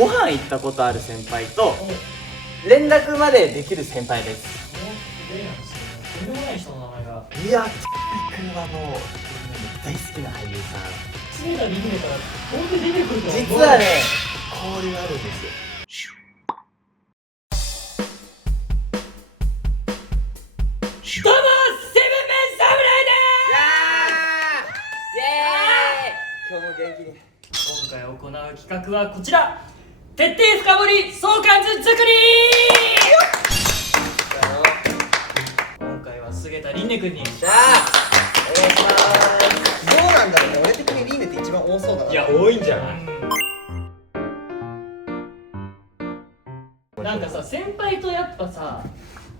ご飯行ったことある先輩と連絡までできる先輩です。とんでもない人の名前が。いや、君はもう大好きな俳優さん。常田理恵から本当に出てくるとは思実はね、交流あるんですよ。どうも、セブンメン侍今日も元気に。今回行う企画はこちら、徹底深掘り相関図作り。今回は菅田琳寧君に。じゃあお願いします。どうなんだろうね、俺的にリーネって一番多そうだな。いや、多いんじゃない？なんかさ、先輩とやっぱさ、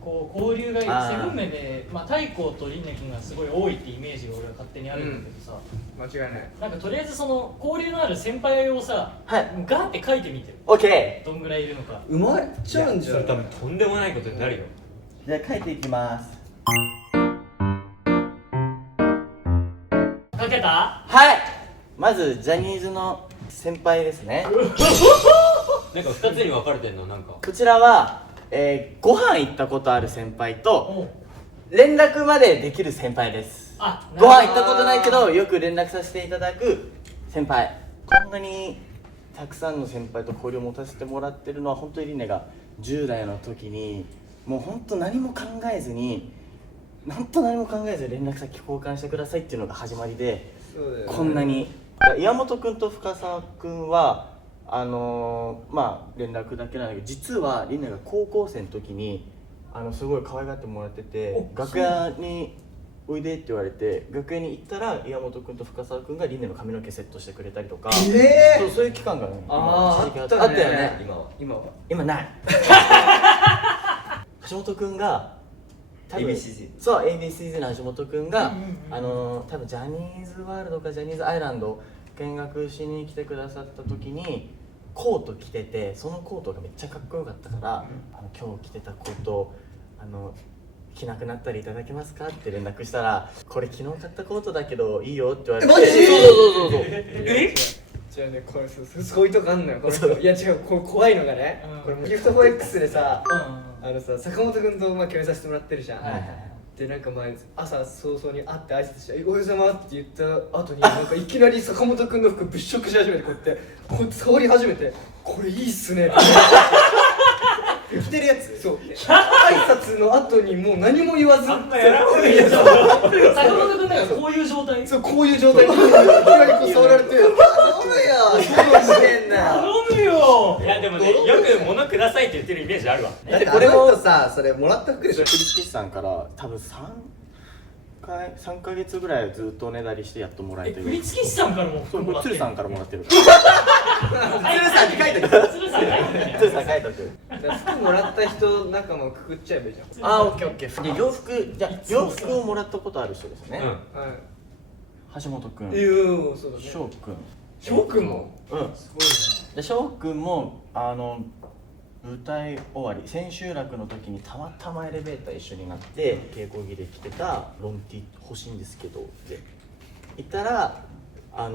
こう交流がセブンメンで、まあ、太閤と琳寧君がすごい多いってイメージが俺は勝手にあるんだけどさ、間違いない。なんかとりあえずその交流のある先輩をさ、はいガーって書いてみてる。オッケどんぐらいいるのか。うまい。チャレンジそれ多分とんでもないことになるよ。ー。じゃあ書いていきます。書けた？はい。まずジャニーズの先輩ですね。なんか2つに分かれてんの、なんか。こちらは、ご飯行ったことある先輩とおう連絡までできる先輩です。あ、ご飯行ったことないけどよく連絡させていただく先輩。こんなにたくさんの先輩と交流を持たせてもらってるのは本当にリネが10代の時にもう本当何も考えずに連絡先交換してくださいっていうのが始まりで、そうだよね。こんなに岩本君と深澤君はまあ連絡だけなんだけど、実はリネが高校生の時にすごい可愛がってもらってて、楽屋においでって言われて楽屋に行ったら岩本君と深澤君がリネの髪の毛セットしてくれたりとか、そういう期間がね、あ一時期ったね。よね。今ない橋本君が多分 ABCZ そう ABCZ の橋本君が、うんうんうん多分ジャニーズワールドかジャニーズアイランド見学しに来てくださった時にコート着てて、そのコートがめっちゃかっこよかったから、今日着てたコート着なくなったらいただけますかって連絡したら、これ昨日買ったコートだけどいいよって言われて。マジ？そうじゃあね、これそういうとこあんのよ。これいや違う、これ怖いのがね、これもギフトフォー X でさ、坂本君と共演させてもらってるじゃん。でなんか前朝早々に会って挨拶して「おはようございます」って言った後になんかいきなり坂本君の服物色し始めて、こうやって触り始めて「これいいっすね」って着てるやつ。そう挨拶の後にもう何も言わず、あんまやらんほうがいいよ。坂本君なんかこういう状態。そうこういう状態でいきなりこう触られて「頼むよそうしてんなよ」頼むよ。いや、でもね、よく物くださいって言ってるイメージあるわ。だってこれもさ、それもらった服でしょ。クリスティスさんから多分3ヶ月ぐらいずっとおねだりしてやっともらえてる。振り付け師さんからもそう、これ鶴さんからもらってる。鶴さんに書いてくる。鶴さん書いてね。鶴さん書いとく。服もらった人仲間をくくっちゃえばいいじゃん。オッケーオッケー。で洋服をもらったことある人ですね。うん。はい橋本くん、そうだね。翔くん。翔くんもすごいね。で翔くんも舞台終わり千秋楽の時にたまたまエレベーター一緒になって稽古着で着てたロンティ欲しいんですけどって言ったら今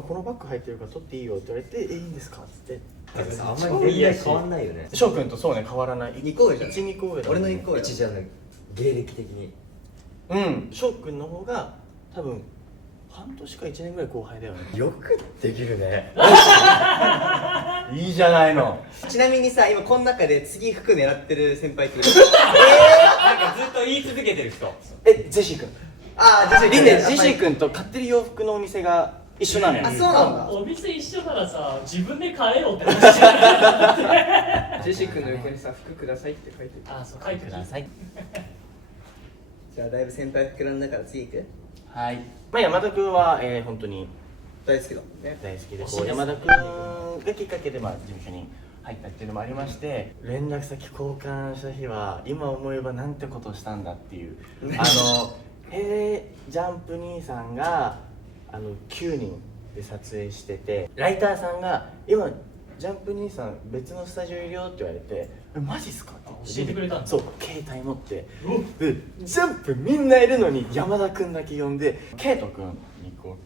このバッグ入ってるから取っていいよって言われていいんですかって言ってあんまり年齢変わんないよね。翔くんとそうね変わらない2個上じゃん。 1、2個上だ、俺の1個上一じゃない芸歴的に。翔くんの方が多分半年か1年ぐらい後輩だよね。よくできるね。いいじゃないの。ちなみにさ、今この中で次服狙ってる先輩っている？なんかずっと言い続けてる人。ジェシーくん。ああ、リネジェシーくんと買ってる洋服のお店が一緒なのよ。あ、そうなんだ。お店一緒ならさ、自分で買えよって話じゃない。ジェシー君の横にさ、服くださいって書いてる。あ、そう書いてください。じゃあだいぶ先輩膨らんだから次行く？はい。山田くんは、本当に大好きだもんね。大好きで、推しですね山田くんがきっかけで、事務所に入ったっていうのもありまして、連絡先交換した日は今思えばなんてことをしたんだっていうジャンプ兄さんが9人で撮影してて、ライターさんが今ジャンプ兄さん別のスタジオいるよって言われてマジっすかって教えてくれたんだ。そう携帯持ってでジャンプみんないるのに山田くんだけ呼んでケイトくんにこう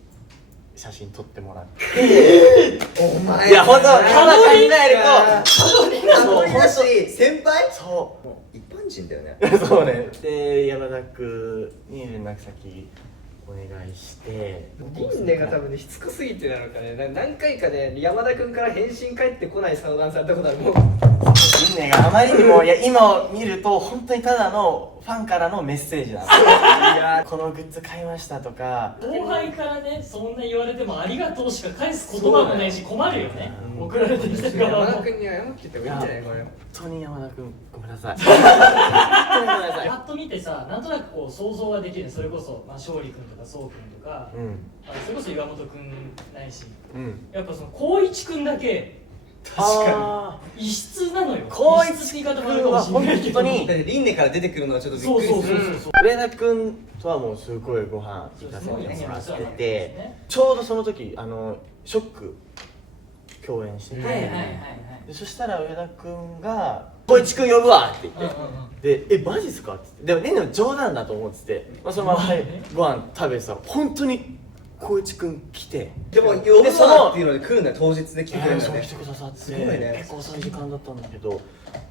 写真撮ってもらってお前いや本当今考えるとそうだし先輩そ一般人だよねうそうねで山田君に連絡先お願いしてリンネが多分ねしつこすぎてなのかね何回かね山田君から返信返ってこない相談されたことあるもん。リンネがあまりにもいや今見ると本当にただのファンからのメッセージなんですよいやこのグッズ買いましたとか後輩からねそんな言われてもありがとうしか返す言葉もないし困るよね、送られてきた側も山田君に謝っててもいいんじゃないこれ。本当に山田君ごめんなさい本当にごめんなさいパッと見てさ、なんとなくこう想像ができる。それこそ、まあ、勝利君とかそう君とか、それこそ岩本君ないし、やっぱその光一君だけ確か異質なのよ。光一異質って言い方もあるかもしれないけど、本当にに。だってリンネから出てくるのはちょっとびっそうそうくりする。そうそう。上田君とはもうすごいご飯行かせてもらっててちょうどその時ショック共演してて、はいはいはいはい。でそしたら上田君が「光一君呼ぶわ!」って言って「でマジっすか?」って言ってでもね冗談だと思ってて、まあ、そのままご飯食べてたら本当に光一君来てでも呼ぶでそのわっていうので来るんだよ当日で来てくれるんだねそう来。てくださってすごいね結構遅い時間だったんだけど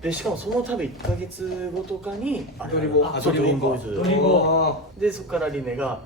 でしかもその多分1ヶ月後とかにドリボーそうドリボーイズドリボでそこからリネが、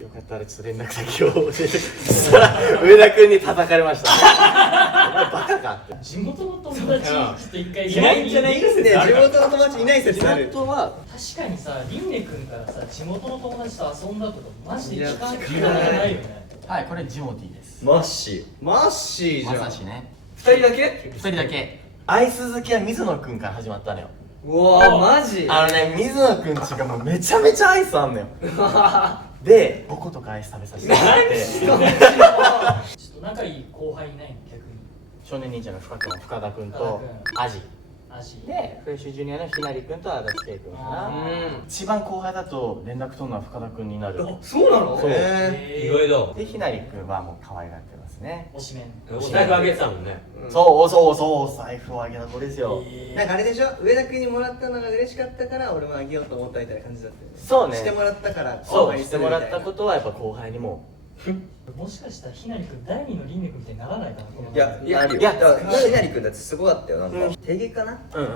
よかったらちょっと連絡先を教えてそしたら上田君に叩かれましたお前バカかって地元の友達ちょっと一回いないんじゃないいいですね。地元の友達いない説ある。地元は確かにさ、リンネ君からさ、地元の友達と遊んだとかマジで聞かいや聞いたことないよね。はいこれジモティーですマッシマッシーじゃん。まさしね二人だけ？ 2人だけアイス好きは水野君から始まったのようわーマジ？水野君ちがもうめちゃめちゃアイスあんのよで5個とかアイス食べさせてもらってちょっと仲いい後輩いないの逆に。少年忍者の深田君とアジ味でフレッシュジュニアのひなり君と足立圭君かな一番後輩だと連絡取るのは深田君になるそうなの？そう意外だでひなり君はもう可愛がってますね推しメン。お財布あげてたもんねそう財布をあげた子ですよなんかあれでしょ、上田君にもらったのが嬉しかったから俺もあげようと思ったみたいな感じだったよね。そうねしてもらったからそうしてもらったことはやっぱ後輩にももしかしたらひなり君第二のリンネ君みたいにならないかな。このいやなるよ。いやだからひなりくんだってすごかったよ。なんかうん定芸かな？うん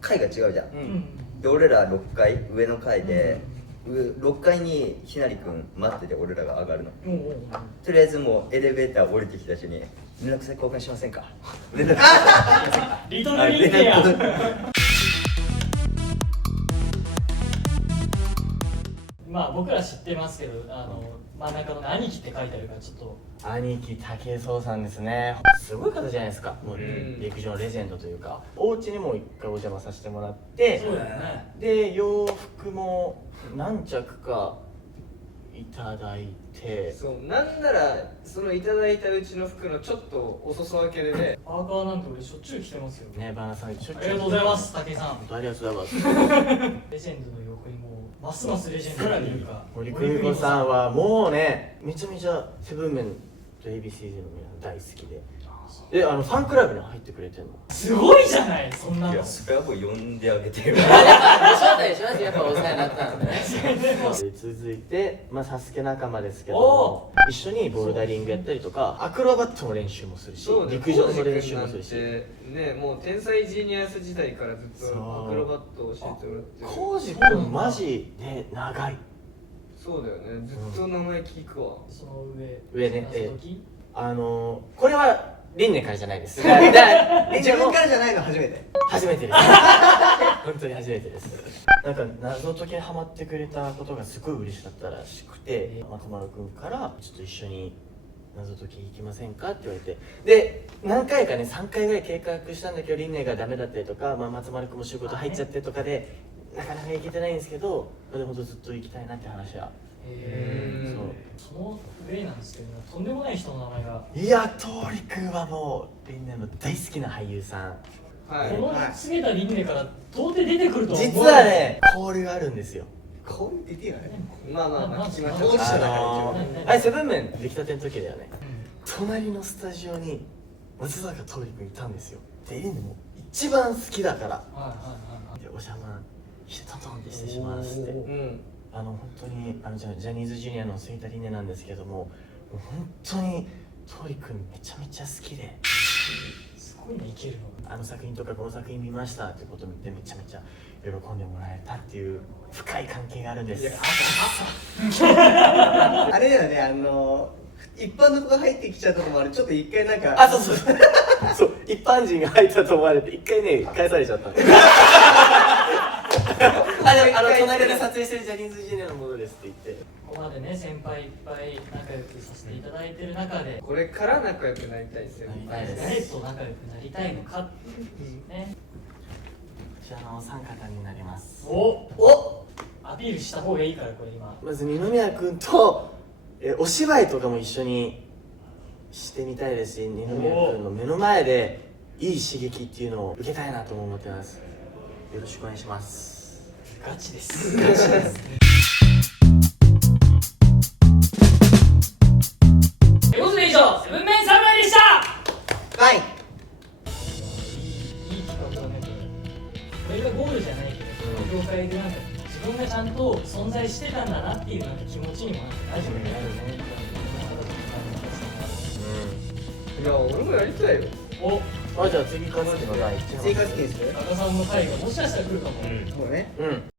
階が違うじゃん。うんで俺ら6階上の階で、6階にひなりくん待ってて俺らが上がるの。もうとりあえずもうエレベーター降りてきた人に連絡先交換しませんか？連絡リトルリンネや。まあ僕ら知ってますけど、真ん中の兄貴って書いてあるからちょっと。兄貴武壮さんですねすごい方じゃないですかもう陸上のレジェンドというかお家にも一回お邪魔させてもらってそうだよね。で洋服も何着かいただいてそうなんならそのいただいたうちの服のちょっとお裾分けでね。パーカーなんて俺しょっちゅう着てますよ。ねバナさんしょっちゅうありがとうございます武井さん。本当ありがとうございますレジェンドの横にもうますますレジェンドがいるか。森久美子さんはもうねめちゃめちゃセブンメンと ABC の皆さん大好きでファンクラブに入ってくれてるのすごいじゃないそんなの。いやそれはもう呼んであげてよ。やっぱお世話になったんでね続いてサスケ仲間ですけども一緒にボルダリングやったりとかアクロバットの練習もするしそうね、陸上の練習もするしね、もう天才ジーニアス時代からずっとアクロバットを教えてもらってる。コウジ君マジで長いそうだよね、ずっと名前聞くわ。その上ね謎解きこれは輪廻からじゃないです自分からじゃないの初めて。初めてです本当に初めてですなんか謎解きにハマってくれたことがすごい嬉しかったらしくて松丸君からちょっと一緒に謎解き行きませんかって言われてで何回かね3回ぐらい計画したんだけど輪廻がダメだったりとか、松丸君も仕事入っちゃってとかでなかなか行けてないんですけどでもずっと行きたいなって話はその上なんですけどとんでもない人の名前がいや桃李君はもう輪廻の大好きな俳優さんはいこの菅田琳寧から到底出てくるとは思実わない。はね交流があるんですよこう出てよね。まあ聞きまし当ょう。事者だからあれセブンメン出来たての時だよね隣のスタジオに松坂桃李君いたんですよで輪廻も一番好きだからでお邪魔してトントンってしてしますってうん。本当にジャニーズジュニアの杉田琳寧なんですけども本当に桃李くんめちゃめちゃ好きで、すごいね、いけるのが。あの作品とかこの作品見ましたってことを見てめちゃめちゃ喜んでもらえたっていう深い関係があるんです。あれだよね、一般の子が入ってきちゃったともある、ちょっと一回なんか、あ、そうそうそう、一般人が入ったと思われて一回ね返されちゃったんです。隣で撮影してるジャニーズジュニアのものですって言って、ここまでね、先輩いっぱい仲良くさせていただいてる中で、これから仲良くなりたいですよ。なりたいです。誰と仲良くなりたいのかっていうね。こちらのお三方になります。おアピールした方がいいから、これ今。まず二宮君とお芝居とかも一緒にしてみたいですし、二宮君の目の前でいい刺激っていうのを受けたいなと思ってます。よろしくお願いします。ガチです。ガチです。ということで以上、セブンメン侍でした。はい。いい企画だね、これがゴールじゃないけど、この業界でなんか自分がちゃんと存在してたんだなっていうなんか気持ちにもなって初めてなるね。いや、俺もやりたいよ。じゃあ次カズキの第1話。追加好きにする。赤さんの回がもしかしたら来るかも。そうね。うん。